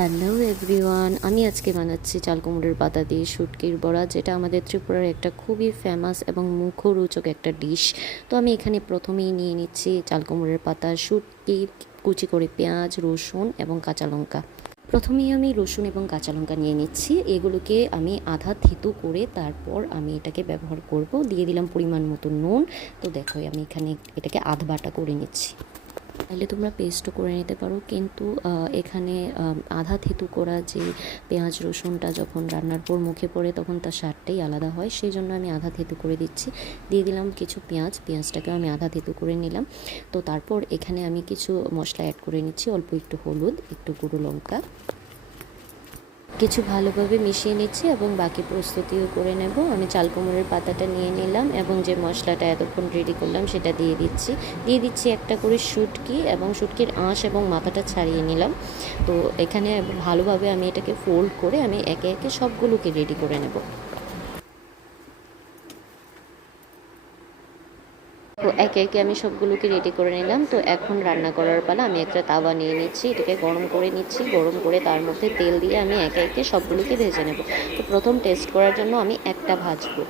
Hello everyone, আমি আজকে বানাচ্ছি চাল কুমড়োর পাতা দিয়ে শুটকির বড়া, যেটা আমাদের ত্রিপুরার একটা খুবই ফেমাস এবং মুখরোচক একটা ডিশ। তো আমি এখানে প্রথমেই নিয়ে নিচ্ছি চাল কুমড়োর পাতা, শুটকি, কুচি করে পেঁয়াজ, রসুন এবং কাঁচা লঙ্কা। প্রথমেই আমি রসুন এবং কাঁচা লঙ্কা নিয়ে নিচ্ছি, এগুলোকে আমি আধা থেতু করে তারপর আমি এটাকে ব্যবহার করব। দিয়ে দিলাম পরিমাণ মতো নুন। তো দেখো আমি এখানে এটাকে আধ বাটা করে নিচ্ছি। তাহলে তোমরা পেস্টও করে নিতে পারো, কিন্তু এখানে আধা থেতু করা যে পেঁয়াজ রসুনটা যখন রান্নার পর মুখে পড়ে তখন তার স্বাদটাই আলাদা হয়, সেই জন্য আমি আধা থেতু করে দিচ্ছি। দিয়ে দিলাম কিছু পেঁয়াজটাকেও আমি আধা থেতু করে নিলাম। তো তারপর এখানে আমি কিছু মশলা অ্যাড করে নিচ্ছি, অল্প একটু হলুদ, একটু গুঁড়ো লঙ্কা, কিছু ভালোভাবে মিশিয়ে নিচ্ছি এবং বাকি প্রস্তুতিও করে নেব। আমি চাল কুমড়োর পাতাটা নিয়ে নিলাম এবং যে মশলাটা এতক্ষণ রেডি করলাম সেটা দিয়ে দিচ্ছি একটা করে শুটকি, এবং শুটকির আঁশ এবং মাথাটা ছাড়িয়ে নিলাম। তো এখানে ভালোভাবে আমি এটাকে ফোল্ড করে আমি একে একে সবগুলোকে রেডি করে নেব। তো একে একে আমি সবগুলোকে রেডি করে নিলাম। তো এখন রান্না করার পালা। আমি একটা তাওয়া নিয়ে নিচ্ছি, এটাকে গরম করে নিচ্ছি। গরম করে তার মধ্যে তেল দিয়ে আমি একে একে সবগুলোকে ভেজে নেব। তো প্রথম টেস্ট করার জন্য আমি একটা ভাজবো।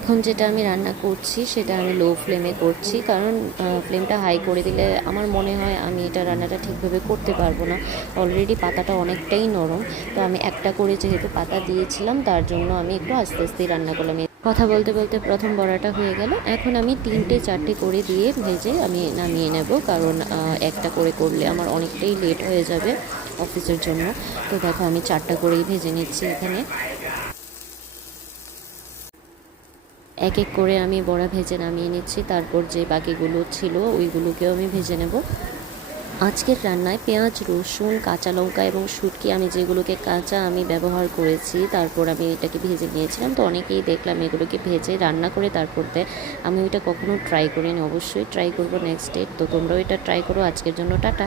এখন যেটা আমি রান্না করছি সেটা আমি লো ফ্লেমে করছি, কারণ ফ্লেমটা হাই করে দিলে আমার মনে হয় আমি এটা রান্নাটা ঠিকভাবে করতে পারবো না। অলরেডি পাতাটা অনেকটাই নরম, তো আমি একটা করে যেহেতু পাতা দিয়েছিলাম তার জন্য আমি একটু আস্তে আস্তেই রান্না করলাম। কথা বলতে বলতে প্রথম বড়াটা হয়ে গেল। এখন আমি 3-4টে করে দিয়ে ভেজে আমি নামিয়ে নেব, কারণ একটা করে করলে আমার অনেকটাই লেট হয়ে যাবে অফিসের জন্য। তো দেখো আমি 4টা করেই ভেজে নিচ্ছি এখানে। এক এক করে আমি বড়া ভেজে নামিয়ে নিচ্ছি, তারপর যে বাকিগুলো ছিল ওইগুলোকেও আমি ভেজে নেব। আজকের রান্নায় পেঁয়াজ, রসুন, কাঁচা লঙ্কা এবং শুটকি আমি যেগুলোকে কাঁচা আমি ব্যবহার করেছি, তারপর আমি এটাকে ভেজে নিয়েছিলাম। তো অনেকেই দেখলাম এগুলোকে ভেজে রান্না করে তারপর দেয়। আমি ওইটা কখনো ট্রাই করিনি, অবশ্যই ট্রাই করবো নেক্সট ডে। তো তোমরাও এটা ট্রাই করো। আজকের জন্য টাটা।